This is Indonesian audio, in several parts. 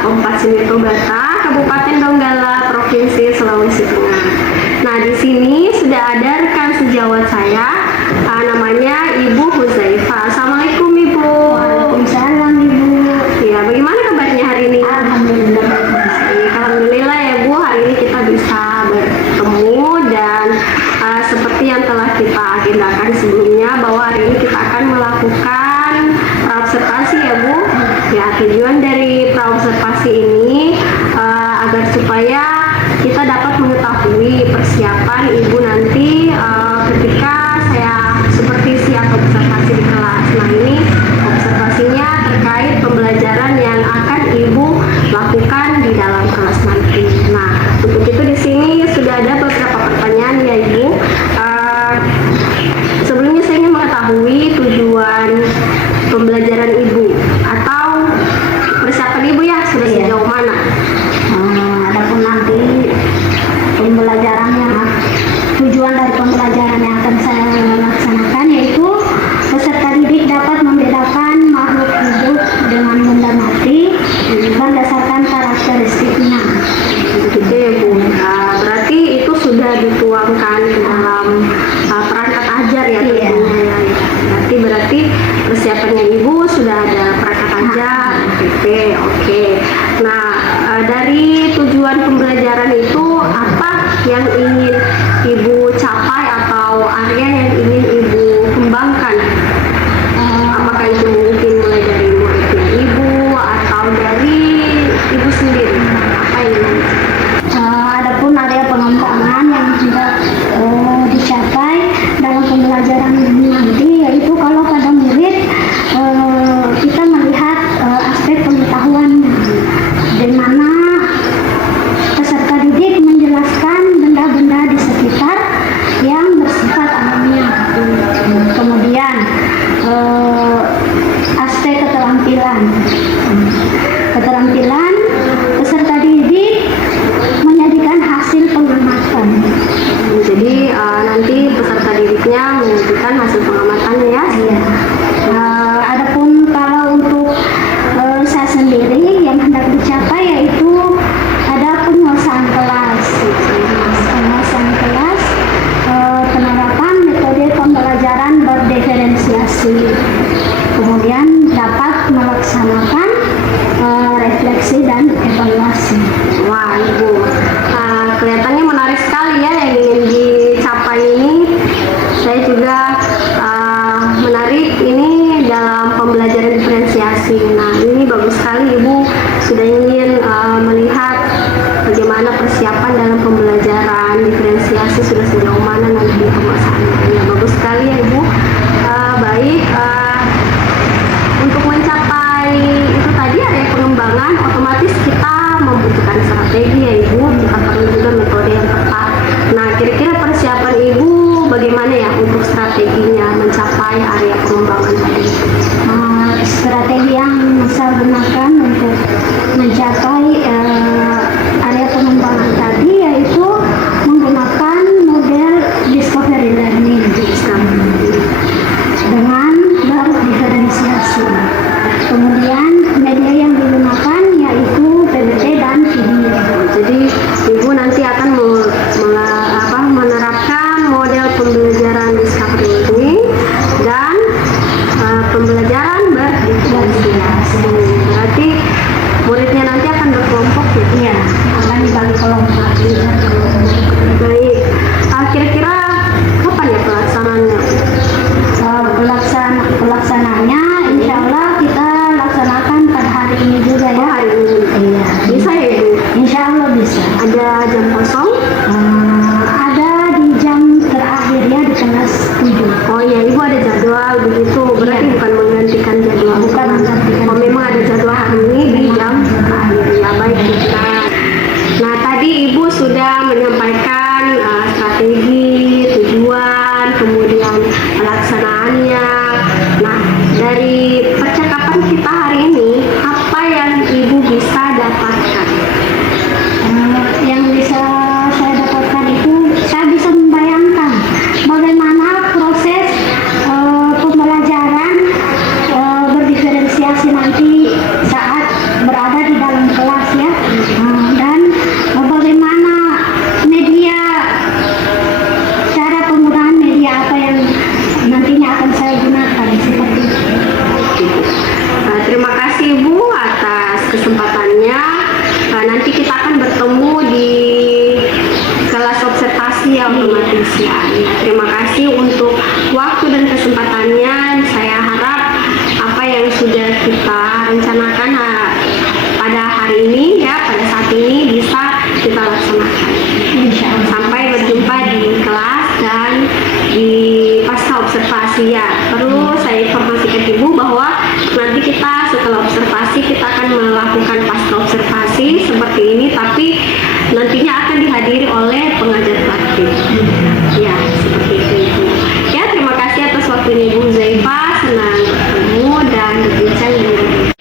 Kompas Simirto Bata, Kabupaten Donggala, Provinsi Sulawesi Tengah. Nah, di sini sudah ada rekan sejawat saya, namanya Ibu Huzaifah. Assalamualaikum Ibu. Waalaikumsalam Ibu. Ya, bagaimana kabarnya hari ini? Alhamdulillah. Alhamdulillah ya Bu, hari ini kita bisa bertemu dan seperti yang telah kita agendakan sebelumnya bahwa hari ini kita akan melakukan praobservasi ya Bu. Ya, tujuan dari praobservasi ini agar supaya kita dapat mengetahui persiapan Ibu nanti ketika saya supervisi atau observasi di kelas. Nah, ini observasinya terkait pembelajaran yang akan Ibu lakukan di dalam kelas nanti. Nah, untuk itu di sini sudah ada beberapa pertanyaan ya Ibu. Sebelumnya saya ingin mengetahui tujuan pembelajaran Ibu atau persiapan Ibu ya sudah sejauh mana? Adapun nanti tujuan dari pembelajaran yang akan saya laksanakan yaitu peserta didik dapat membedakan makhluk hidup dengan benda mati berdasarkan karakteristiknya. Begitu ya Bu. Berarti itu sudah dituangkan dalam perangkat ajar ya tentunya ya. Berarti persiapannya Ibu sudah ada perangkat ajar, oke. Nah, dari tujuan pembelajaran itu apa yang ingin Ibu capai atau area yang ingin Ibu kembangkan? Apakah itu mungkin mulai dari muridnya Ibu atau dari Ibu sendiri? Apa yang ingin? Adapun area pengembangan yang hendak dicapai dalam pembelajaran ini nanti yaitu kalau pada murid kita melihat aspek pengetahuan di mana peserta didik menjelaskan benda-benda di sekitar yang bersifat alamiah. Kemudian aspek keterampilan peserta didik menyajikan hasil pengamatan. Jadi nanti peserta didiknya menyajikan hasil pengamatannya ya? Iya. Adapun kalau untuk saya sendiri yang hendak dicapai yaitu ada penguasaan kelas, penerapan metode pembelajaran berdiferensiasi, kemudian dapat melaksanakan refleksi dan evaluasi. Wah Ibu, kelihatannya menarik sekali ya yang ingin dicapai ini. Saya juga menarik ini dalam pembelajaran diferensiasi. Nah, ini bagus sekali Ibu sudah ingin melihat bagaimana persiapan dalam pembelajaran diferensiasi sudah sejauh mana nanti penguasaannya. Ya, bagus sekali ya Ibu. Baik, untuk mencapai itu tadi area pengembangan otomatis kita membutuhkan strategi ya Ibu. Kita perlu juga metode yang tepat. Nah, kira-kira persiapan Ibu bagaimana ya untuk strateginya mencapai area pengembangan tadi? Strategi yang saya gunakan untuk mencapai area pengembangan tadi yaitu menggunakan model discovery learning dengan berdiferensiasi. Kemudian media yang digunakan yaitu PPT dan video. Jadi Ibu nanti akan menerapkan model pembelajaran discovery learning dan pembelajaran berdiferensiasi. Berarti Terima kasih untuk waktu dan kesempatannya. Saya harap apa yang sudah kita rencanakan pada hari ini ya, pada saat ini bisa kita laksanakan. Sampai berjumpa di kelas dan di pasca observasi ya. Perlu saya informasikan Ibu bahwa nanti kita setelah observasi kita akan melakukan pasca observasi seperti ini, tapi nantinya akan dihadiri oleh pengajar praktik. Ya, seperti itu Ibu. Ya, terima kasih atas waktunya Ibu Zaifa. Senang bertemu dan berbincang dengan Ibu.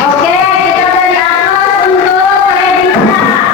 Oke, kita dari atas untuk prediksi.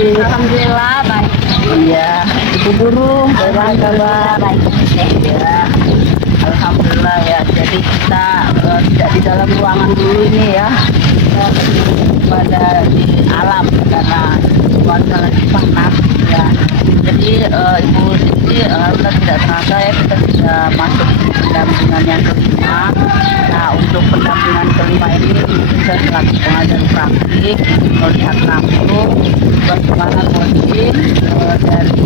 Alhamdulillah baik. Iya, Ibu Guru, bagaimana kabar? Baik. Ya, Alhamdulillah ya. Jadi kita tidak di dalam ruangan dulu ini ya, kita pada di alam karena cuaca lagi panas ya. Jadi Ibu Siti, alhamdulillah tidak terasa ya kita sudah masuk pendampingan yang kelima. Nah, untuk pendampingan kelima ini kita selaku pengajar praktik melihat langsung bagaimana coaching dari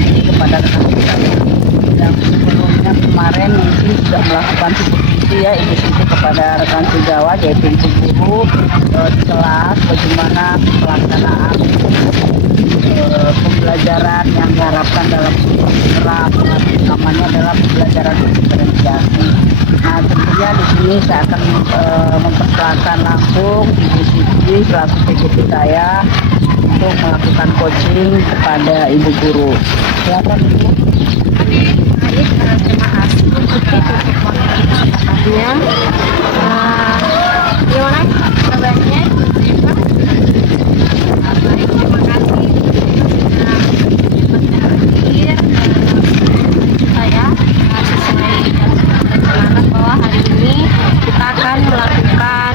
ini kepada rekan kita yang sebelumnya kemarin mungkin sudah melakukan supervisi ya Ibu Siti kepada rekan sejawat yaitu Ibu Guru di kelas bagaimana pelaksanaan pembelajaran yang diharapkan dalam program utamanya adalah pembelajaran diferensiasi. Nah, tentunya di sini saya akan memperkenalkan langsung Ibu Siti selaku PJT saya untuk melakukan coaching kepada Ibu Guru. Silakan Ibu. Baik, terima kasih untuk kesempatannya. Gimana kabarnya? Baik, terima kasih. Saya sesuai rencana bahwa hari ini kita akan melakukan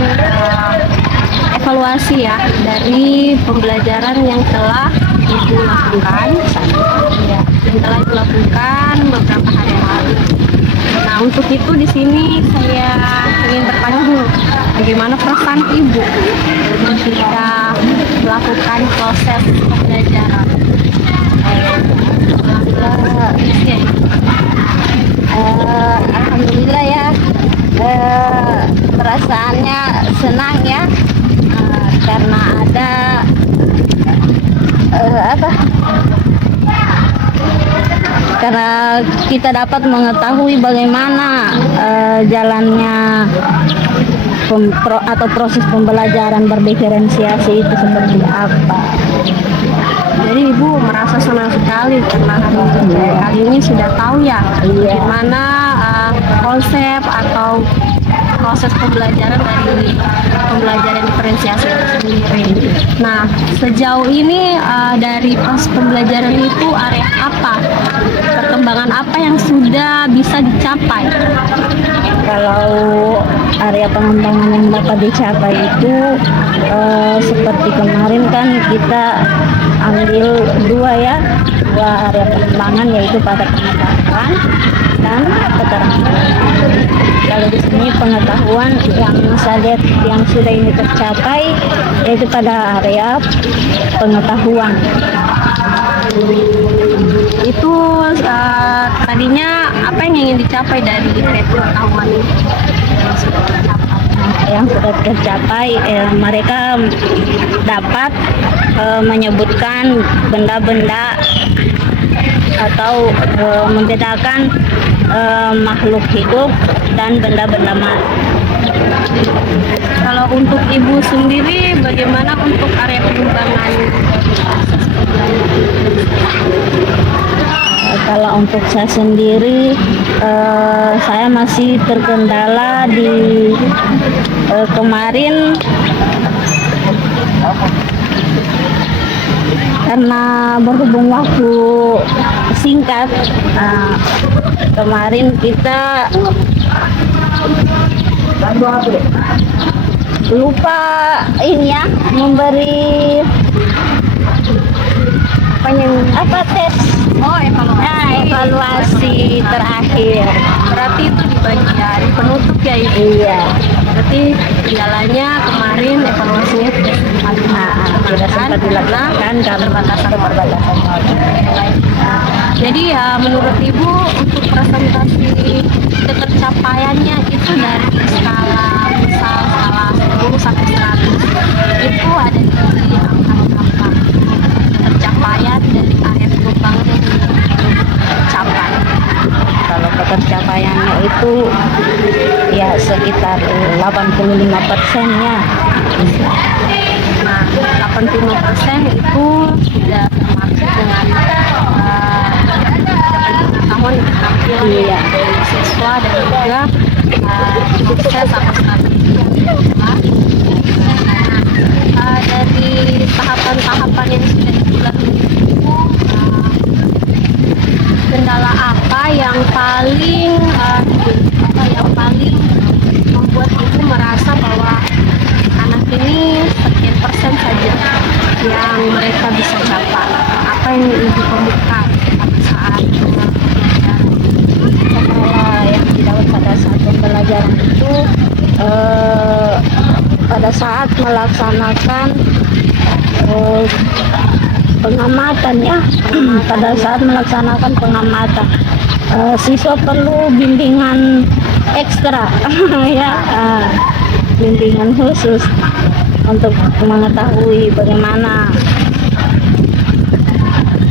evaluasi ya dari pembelajaran yang telah Ibu lakukan ya, yang telah Ibu lakukan beberapa hari yang lalu. Nah, untuk itu di sini saya ingin bertanya dulu, bagaimana perasaan Ibu ketika melakukan proses pembelajaran? Alhamdulillah ya, perasaannya senang ya, karena ada karena kita dapat mengetahui bagaimana jalannya atau proses pembelajaran berdiferensiasi itu seperti apa. Jadi Ibu merasa senang sekali karena kali ini sudah tahu ya bagaimana konsep atau proses pembelajaran dari pembelajaran diferensiasi itu sendiri. Nah, sejauh ini dari proses pembelajaran itu area apa, perkembangan apa yang sudah bisa dicapai? Kalau area pengembangan yang dapat dicapai itu seperti kemarin kan kita ambil dua area pengembangan, yaitu pada pengetahuan dan keterampilan. Kalau di sini pengetahuan yang saya lihat yang sudah ini tercapai yaitu pada area pengetahuan. Itu tadinya apa yang ingin dicapai dari pengetahuan ini? Yang sudah tercapai, mereka dapat menyebutkan benda-benda atau membedakan makhluk hidup dan benda-benda mati. Kalau untuk Ibu sendiri, bagaimana untuk area pengembangan? Kalau untuk saya sendiri, saya masih terkendala di kemarin karena berhubung waktu singkat. Kemarin kita lupa ini ya, memberi tes. Oh, evaluasi terakhir. Berarti itu di bagian penutup ya Ibu? Iya. Berarti kendalanya kemarin evaluasinya tidak sempat dilakukan karena keterbatasan waktu. Jadi ya menurut Ibu untuk presentasi ketercapaiannya itu dari skala misal skala 10 sampai 100 itu ada di angka berapa tercapaian dari area pengembangan yang tercapai? Kalau pencapaiannya itu ya sekitar 85% ya. Nah, 85% itu sudah termasuk dengan pengetahuan dan keterampilan dari siswa dan juga sukses sama strategi yang telah dari tahapan-tahapan yang sudah dilalui Ibu, kendala apa yang paling membuat Ibu merasa bahwa anak ini sekian persen saja yang mereka bisa capai? Apa yang Ibu temukan pada saat pembelajaran? Kendala yang didapat pada saat pembelajaran itu pada saat melaksanakan pengamatan ya. Pada saat melaksanakan pengamatan siswa perlu bimbingan ekstra ya, bimbingan khusus untuk mengetahui bagaimana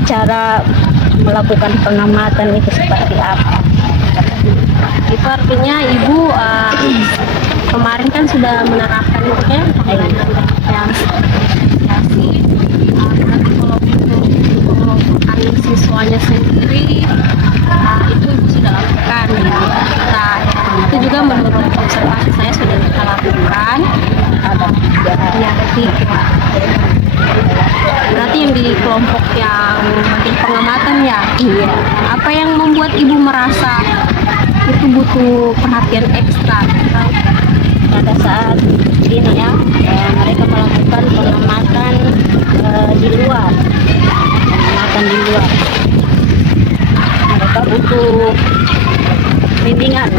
cara melakukan pengamatan itu seperti apa. Itu artinya Ibu kemarin kan sudah menerapkan itu kan yang sertifikasi. Berarti kalau untuk mengelompokkan siswanya sendiri itu Ibu sudah lakukan ya. Nah, itu juga menurut observasi saya sudah kita lakukan. Ada tiga. Ya, tiga. Berarti yang di kelompok yang bagian pengamatan ya. Iya. Apa yang membuat Ibu merasa itu butuh perhatian ekstra? Pada saat ini ya, mereka melakukan pengamatan di luar, mereka butuh bimbingan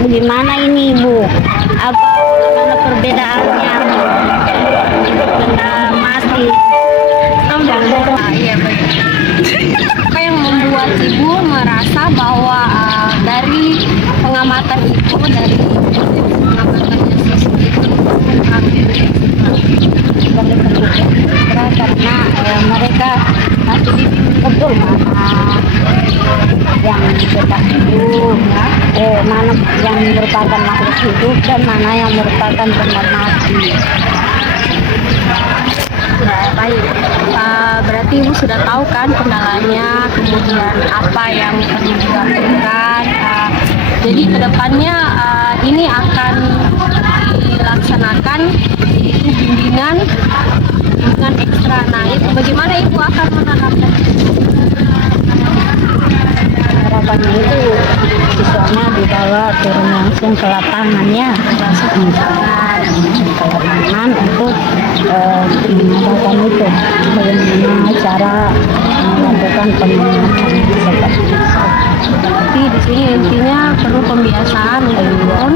bagaimana ini Bu, bagaimana perbedaannya benda mati. Iya, baik. Apa yang membuat Ibu merasa bahwa dari pengamatan itu, dari pengamatan karena mereka masih dibimbing betul mana yang kita hidup, mana yang merupakan makhluk hidup dan mana yang merupakan benda mati. Ya, baik. Berarti Ibu sudah tahu kan kendalanya, kemudian apa yang perlu dilakukan. Jadi kedepannya ini akan dilaksanakan itu bimbingan ekstra. Nah, itu bagaimana Ibu akan menerapkan? Harapannya itu siswanya dibawa turun langsung ke lapangannya, ke lapangan untuk mengadakan itu, bagaimana cara melakukan pengamatan seperti itu. Tapi di sini intinya perlu pembiasaan turun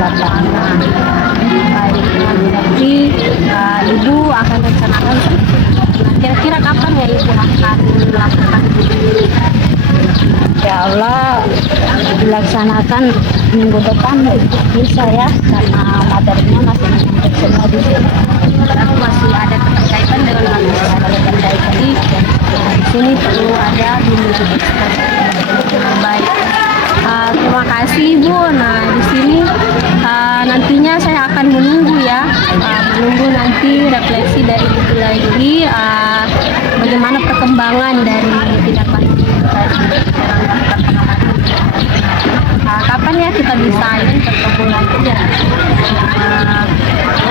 lapangan. Baik, berarti Ibu akan rencanakan kira-kira kapan ya Ibu akan melakukan? Insya Allah dilaksanakan minggu depan bisa ya, karena materinya masih menyangkut semua di sini. Berarti masih ada keterkaitan dengan materi. Jadi di sini perlu ada bimbingan ekstra. Baik. Terima kasih Ibu. Nah, di sini nantinya saya akan menunggu ya, menunggu nanti refleksi dari Ibu lagi, bagaimana perkembangan dari tindak lanjut tadi. Kapan ya kita bisa ini bertemu lagi ya,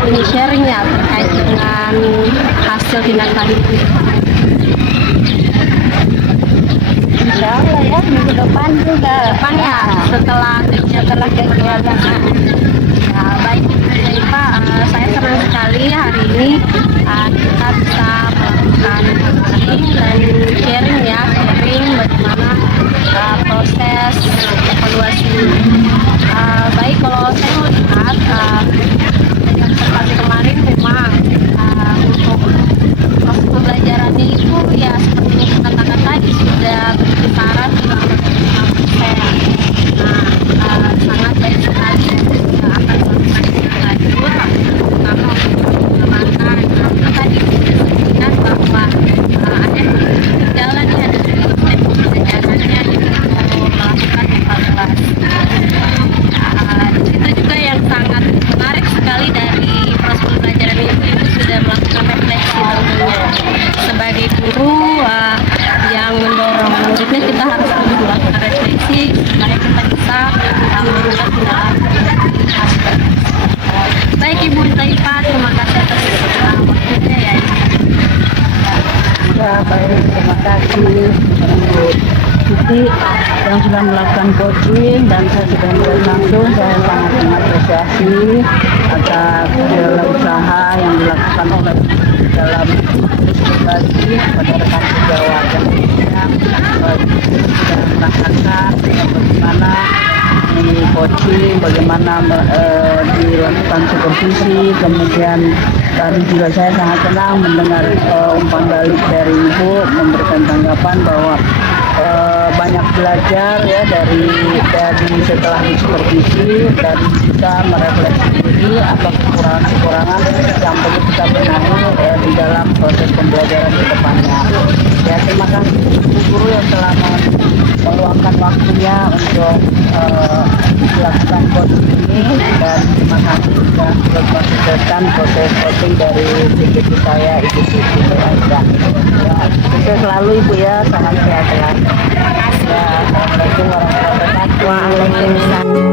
ini sharing ya terkait dengan hasil tindak lanjut. Insya Allah ya minggu depan juga. Depan ya, setelah kegiatan. Ya, baik Pak, saya senang sekali hari ini kita bisa melakukan ini dan sharing bagaimana proses evaluasi. Baik, kalau saya melihat observasi kemarin memang untuk proses pembelajarannya itu ya seperti yang kita katakan tadi sudah berkisaran 95%. Nah, sangat baik sekali. Akan melakukan lanjut terutama untuk pengembangan. Tadi disebutkan bahwa ada jalan yang ada yang sudah melakukan coaching, dan saya sudah melihat langsung. Saya sangat mengapresiasi atas segala usaha yang dilakukan oleh dalam berbagi pada rekan sejawat yang sudah merasakan bagaimana di coaching, bagaimana dilakukan supervisi. Kemudian tadi juga saya sangat senang mendengar umpan balik dari Ibu memberikan tanggapan bahwa banyak belajar ya dari setelah disupervisi, dan bisa merefleksi diri apa kekurangan-kekurangan yang perlu kita benahi di dalam proses pembelajaran ke depannya. Ya, terima kasih guru yang telah meluangkan waktunya untuk melakukan coaching ini, dan terima kasih sudah mengkonsistenkan proses coaching dari CGP saya, Ibu Siti Aisyah. Ya, sukses selalu Ibu ya, salam sehat selalu. Ya, assalamualaikum warahmatullahi wabarakatuh. Waalaikumsalam.